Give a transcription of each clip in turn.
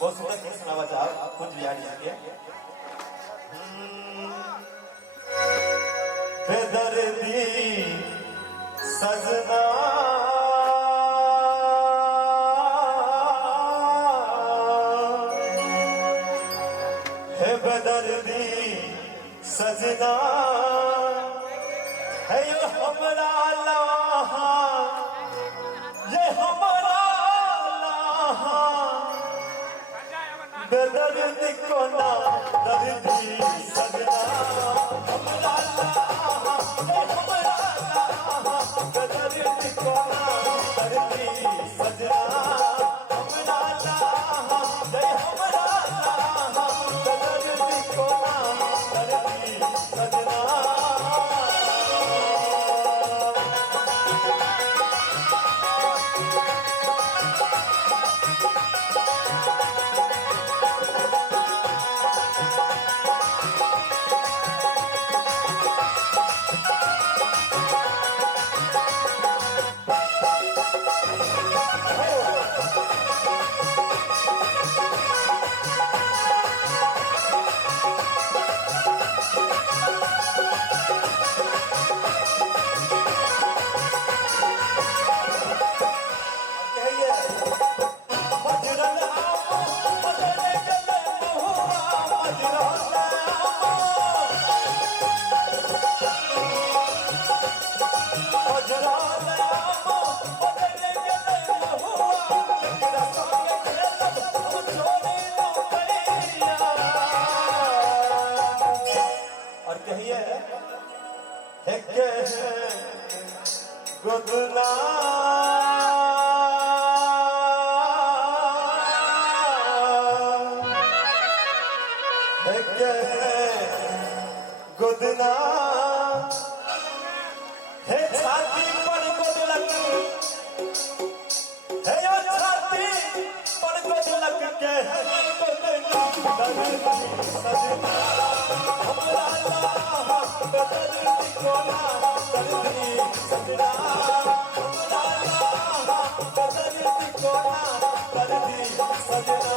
बहुत सुंदर गीत सुनावा चाहो कुंज बिहारी जी के। बेदर्दी सजना है, बेदर्दी सजना है, ये हमरा लाहा, ये हमरा लाहा, बेदर्दी को ना दर्दी सजना हमरा लाहा, ये हमरा लाहा, बेदर्दी को ना दर्दी सजना हमरा लाहा, ये हमरा लाहा, बेदर्दी को ना दर्दी सजना। गुदना गुदना है, छाती पर गुदलक है, यो छाती पर गुदलक के गुदना दर्दी सजना हमरा लाहा, बेदर्दी को ना दर्दी सजना हमरा लाहा, बेदर्दी को ना दर्दी सजना।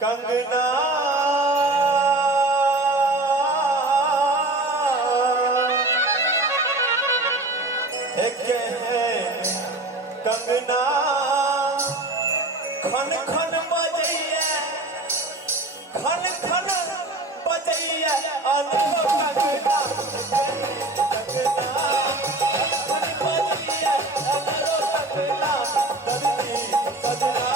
कंगना कंगना खन खन बजैया, खन खन बजैया अनहो कंगना, कंगना खन बजैया अनहो कंगना दर्दी सजना।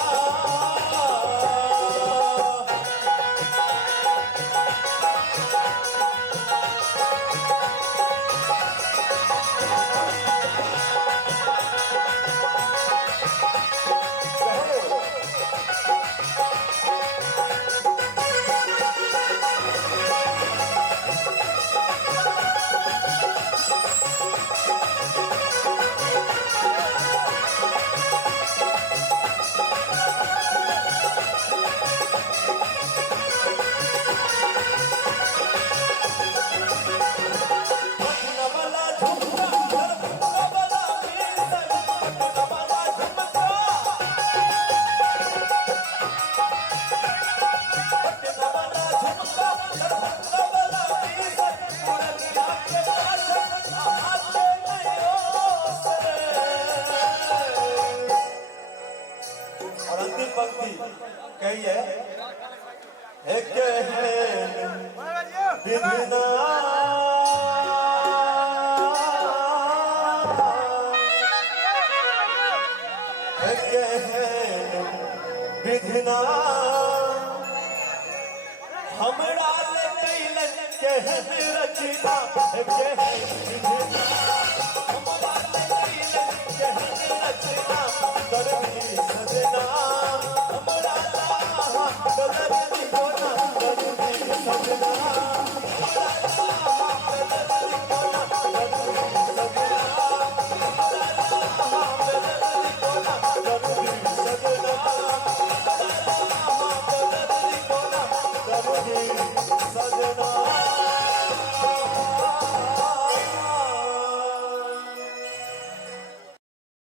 विधना हमरा ले कैलन केहन रचना केहन विधना